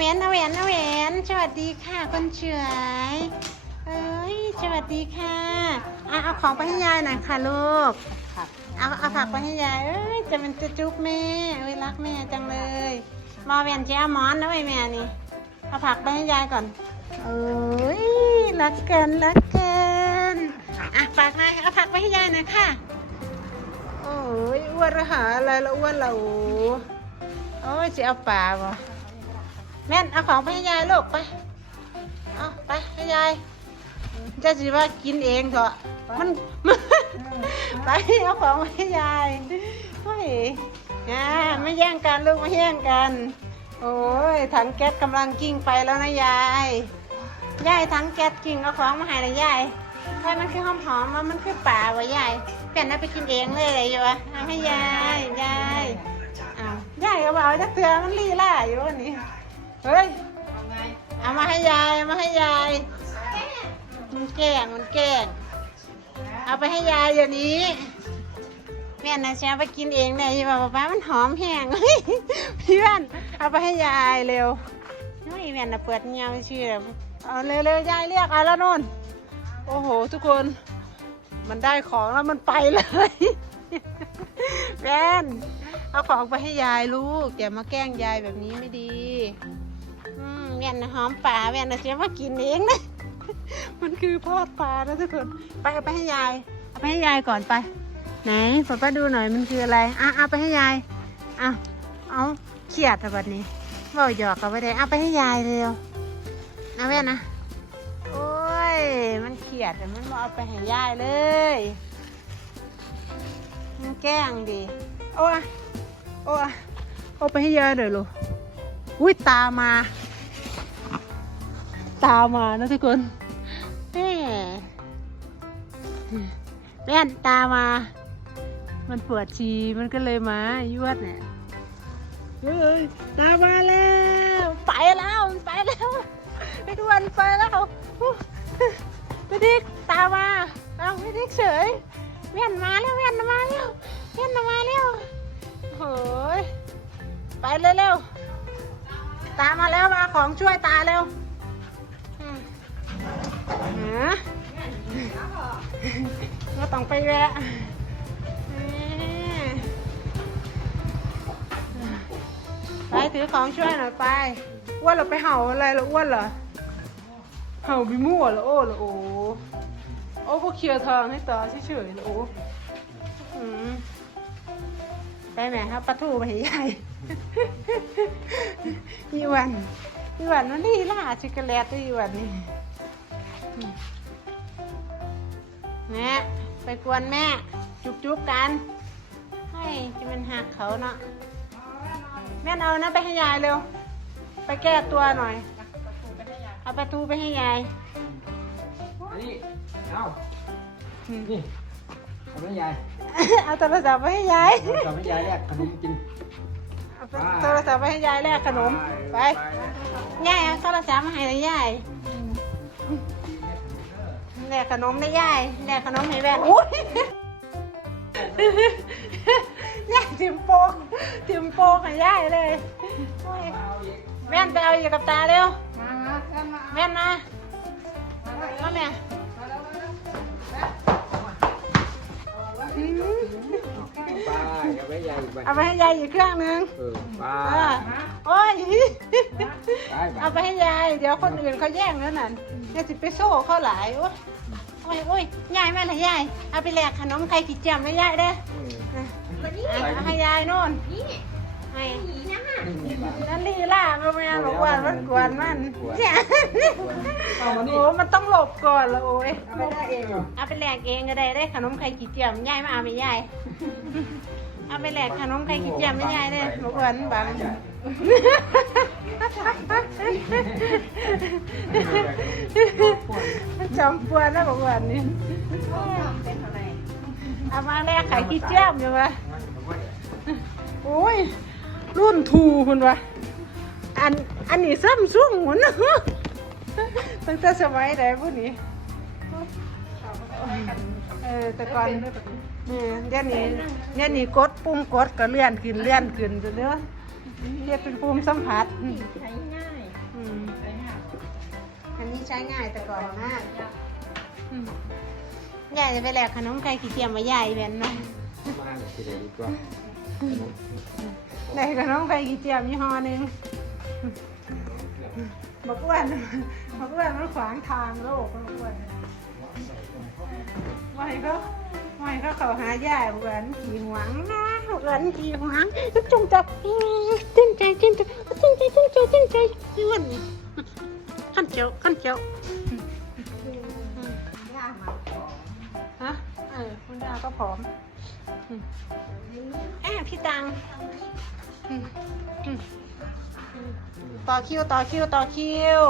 แหวนเอาแหวนเอาแหวนสวัสดีค่ะคนเฉยเอ้ยสวัสดีค่ะอะเอาของไปให้ยายหน่อยค่ะลูกผักเอาเอาผักไปให้ยายเอ้ยจะมันจะจุ๊บแม่เอ้ยรักแม่จังเลยมาเวียนเจ้ามอนนะไอ้ยแม่นี่เอาผักไปให้ยายก่อนเอ้ยรักกันรักกันอะฝากหน่อยเอาผักไปให้ยายหน่อยค่ะโอ้ยอ้วนละหาอะไรละอ้วนละโอ้โอ้ยจะเอาปลาบ่ แม่นเอาของไปให้ยายลูกไป เอาไปให้ยายจะสิว่ากินเองเถอะมันไปเอาของมาให้ยายเฮ้ยอ่าไม่แย่งกันลูกไม่แย่งกัน โอ้ยถังแก๊สกำลังกิ้งไปแล้วนะยาย ยายถังแก๊สกิ้งเอาของมาให้นะยายถ้ามันคือหอมหอมๆแล้วมันคือป่าวะยายเปลี่ยนเอาไปกินเองเลยเลยอยู่วะเอาให้ยายยายเอายายก็บอกเอาจักเตือมันลีล่าอยู่วันนี้ เฮ้ย เอาไงเอามาให้ยายเอามาให้ยาย มันแกล้งมันแกล้งเอาไปให้ยายอย่างนี้ แม่นะจะเอาไปกินเองเนี่ยยี่บอกป้ามันหอมแห้งเฮ้ยพี่แว่นเอาไปให้ยายเร็วน้อยแม่นะเปิดเงียวเชื่อเอาเร็วๆยายเรียกเอาแล้วนนโอ้โห ทุกคนมันได้ของแล้วมันไปเลยแว่นเอาของไปให้ยายลูกอย่ามาแกล้งยายแบบนี้ไม่ดี นหอมป่าแว่นนะเสียมากินเองนะ มันคือทอดปลานะทุกคน ไปเอาไปให้ยายเอาไปให้ยายก่อนไป ไหนป้าป้าดูหน่อยมันคืออะไรอะเอาไปให้ยายอะเอาเขียดอะบัดนี้บ่หยอกกันไปได้เอาไปให้ยายเร็วเอาแม่นะโอ้ยมันเขียดแต่มันมาเอาไปให้ยายเลยมันแกล้งดิโอ้โอ้เอาไปให้ยายหน่อยลูกอุ้ยตามา ตามมานะทุกคนแม่แม่นตามมา มันปวดฉี่มันก็เลยมายวดเนี่ยเฮ้ยตามมาแล้วไปแล้วมันไปแล้วไอ้ดวนไปแล้วอู้ไปดิกตามมาเอาไปดิกเฉยเวียนมาแล้วเวียนมาแล้วเวียนมาแล้วโอ้ยไปเร็วๆตามมาแล้วมาของช่วยตาเร็วหา ก็ต้องไปแวะไปถือของช่วยหน่อยไป อ้วนเหราไปเห่าอะไรเหรออ้วนเหรอ เห่าบิมั่วเหรอโอ้เหรอโอ้โอ้พวกเคลียร์ทางให้ตาเฉยๆเหรอโอ้ไปไหมครับปลาทูไปใหญ่อีวันอีวันนั่นนี่ล่าชิคกแลตด้วยอีวันนี่ แม่ไปกวนแม่ จุบจุบๆกัน ให้จะมันหักเขาเนาะแม่เอานะไปให้ยายเร็ว ไปแก้ตัวหน่อย เอาประตูไปให้ยายอันนี้เอาอืมนี่ทำให้ยาย เอาโทรศัพท์ไปให้ยายทำให้ยายแลกขนมกินเอาโทรศัพท์ไปให้ยายแลกขนม ไป ยายเอาโทรศัพท์มาให้เลยยาย แลกขนมได้ยายแลกขนมให้แว่นอุ้ยยายทิมโปกทิมโปกให้ยายเลยโอ้ยแม่นไปเอาอยู่กับตาเร็วมามาเริ่มมาแม่นมามาแม่ป้าเอาไว้ยายอีกใบเอาไปให้ยายอีกเครื่องหนึงเออป้าเออโอ้ยไปเอาไปให้ยาย เดี๋ยวคนอื่นเขาแย่งแล้วนั่นยายสิไปโซ่เขาหลายโอ้ย โอ้ยโอ้ยยายแม่ละยาย เอาไปแลกขนมไข่ขี้เจียมให้ยายเด้ออะเอาให้ยายโน่นให้นั่นลีล่ามาแม่บอกว่ามันกวนมันเนี่ยเอามานี่โอ้มันต้องหลบก่อนละโอ้ยเอาไปได้เองเหรอเอาไปแลกเองก็ได้ได้ขนมไข่ขี้เจียมยายมาเอาไปยาย เอาไปแลกขนมไข่ขี้เจียมไม่ยายเลยบอกว่ามันบัง จำปวนนะบอกว่านี่เป็นอะไรเอามาแลกไข่ขี้เจียมอยู่วะโอ้ย รุ่นทูคุณวะอันอันนี้ซ้ำซุ่งหมุนนะตั้งแต่สมัยไหนพวกนี้เออแต่ก่อนเนี่ยเดี๋ยนี้เดี๋ยนี้กดปุ่มกดก็เลื่อนขึ้นเลื่อนขึ้นจนเนื้อ เรียกเป็นปุ่มสัมผัสใช้ง่ายมใช้งานอันนี้ใช้ง่ายแต่ก่อนมากอืมยายจะไปแหลกขนมไข่ขี้เกียจมาใหญ่แบนเนาะมาเลยทีเดียวดีกว่าได้ขนมไข่ขี้เกียจมีห่อหนึงบอกอ้วนบอกอ้วนมันขวางทางโลกบอกอ้วนว่าให้เขาว่าให้เขาเขาหายายบอกอ้วนขี่หวงนะบอกอ้วนขี่หวงจงจับตึ้ ใจตึ้งใจอ้วนขั้นเจียวขั้นเจียวย่ามาฮะเออคุณดาก็ผอมอืมแอบพี่ตังต่อคิวต่อคิวต่อคิว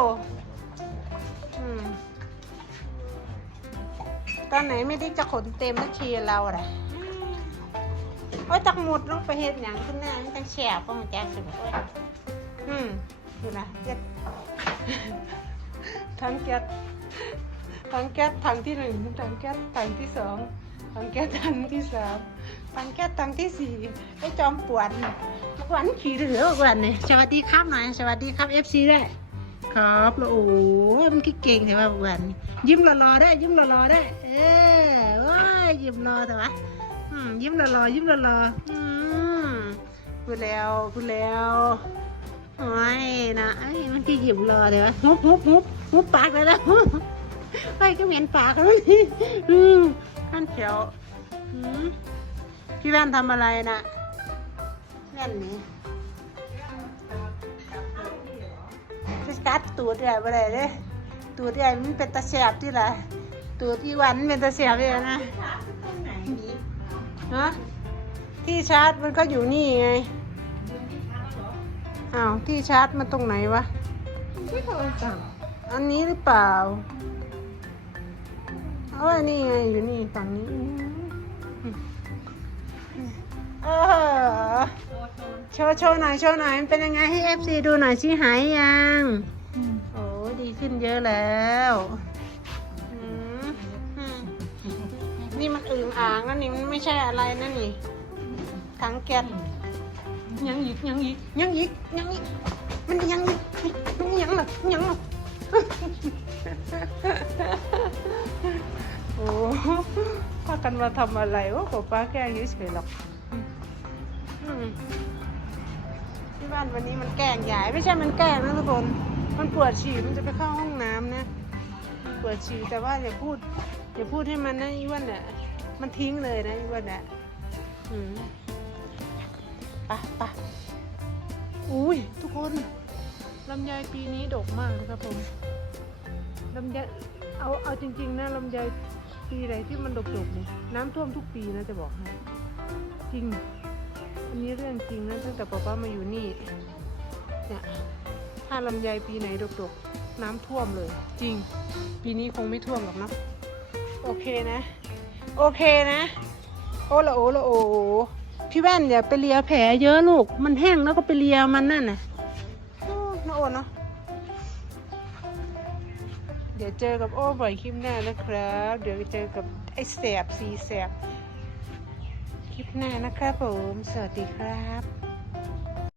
ตอนไหนไม่ได้จะขนเต็มนักทีเราแหละโอ้ยตักหมุดลงไปเห็ดหยังขึ้นหน้ามันตั้งแฉบก็มันแจ๊สิบโอ้ยอืม ดูนะเจ็ดทั้งแก๊สถังแก๊สถังที่หนึ่งถังแก๊สถังที่สองถังแก๊สถังที่สามถังแก๊สถังที่สี่ไอ้จอมปวนปวนขี่เหลือปวนเนี่ยสวัสดีครับหน่อยสวัสดีครับเอฟซีด้วยครับแล้วโอ้ยมันขี้เก่งแต่ว่าปวนยิ้มรอๆได้ ยิ้มรอๆได้ เออว้ายยิ้มรอแต่ว่ายิ้มรอๆยิ้มรอๆอืมพูดแล้วพูดแล้ว โอ้ยนะไอ้ยมันขี้ยิ้มรอเดี๋ยวะฮุบฮุบฮุบฮุบปากไปแล้วไปก็เหม็นปากแล้วนี่อืมขันเขียวอืมพี่แว่นทำอะไรนะแว่นนี่จะกัดตูดใหญ่ไปเลยเด้ตูดใหญ่มันเป็นตะแสบที่ละตูดอีวันเป็นตะแสบเลยนะฮะที่ชาร์จมันก็อยู่นี่ไง อ้าวที่ชาร์จมันตรงไหนวะไม่โทรศัพท์อันนี้หรือเปล่าเอ้ยนี่ไงอยู่นี่ฝั่งนี้เออโชว์โชว์หน่อยโชว์หน่อยมันเป็นยังไงให้เอฟซีดูหน่อยสิหายยังโอ้ดีขึ้นเยอะแล้วนี่มันอึ่งอ่างนะนี่มันไม่ใช่อะไรนะนี่ถังแก๊ส ยังอีกยังอีกยังอีกยังอีกมันยังอีกมันยังหรอยังหรอโอ้พากันมาทำอะไรวะป๊าป้าแกล้งเฉยๆหรอกที่บ้านวันนี้มันแกล้งยายไม่ใช่มันแกล้งนะทุกคนมันปวดฉี่มันจะไปเข้าห้องน้ำนะปวดฉี่แต่ว่าอย่าพูดอย่าพูดให้มันนะอีอ้วันน่ะมันทิ้งเลยนะอีอ้วันน่ะอืม ปไปอุ้ยทุกคนลำไยปีนี้ดกมากครับผมลำไยเอาเอาจริง ๆ นะลำไยปีไหนที่มันดกๆเนี่ยน้ำท่วมทุกปีนะจะบอกให้จริง อันนี้เรื่องจริงนะตั้งแต่ป๊าป้ามาอยู่นี่เนี่ยถ้าลำไยปีไหนดกๆ น้ำท่วมเลย จริง ปีนี้คงไม่ท่วมหรอกนะโอเคนะ โอเคนะ โอละโอละโอ พี่แว่นอย่าไปเลียแผลเยอะลูก มันแห้งแล้วก็ไปเลียมันนั่นน่ะโอ้นะโอเนาะ เดี๋ยวเจอกับโอ้บ่อยคลิปหน้านะครับ เดี๋ยวเจอกับไอ้แสบสีแสบคลิปหน้านะครับผม สวัสดีครับ